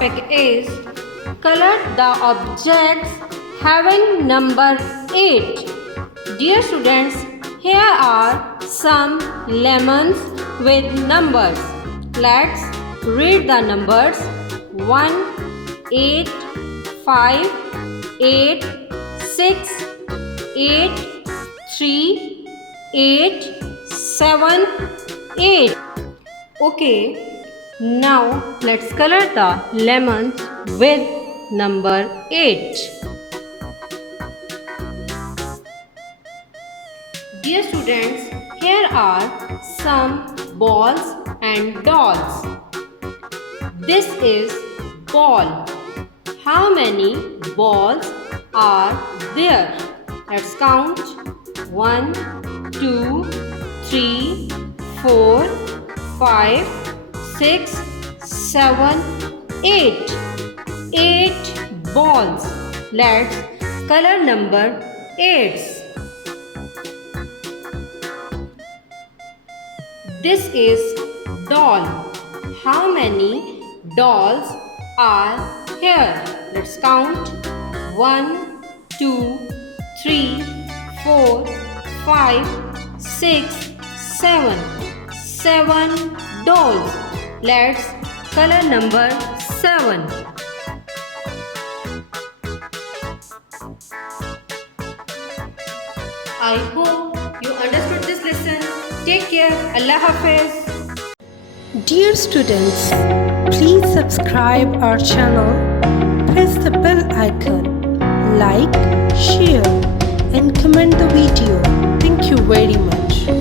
topic is color the objects having number 8. Dear students, here are some lemons with numbers. Let's read the numbers 1, 8, 5, 8, 6, 8, 3, 8, 7, 8. Okay. Now let's color the lemons with number 8. Dear students, here are some balls and dolls. This is ball. How many balls are there? Let's count. 1, 2, 3, 4, 5, 6, 7, 8. 8 balls. Let's color number 8. This is doll. How many dolls are here? Let's count. 1, 2, 3, 4, 5, 6, 7. 7 dolls. Let's color number 7. I hope you understood this lesson. Take care. Allah Hafiz. Dear students, please subscribe our channel. Press the bell icon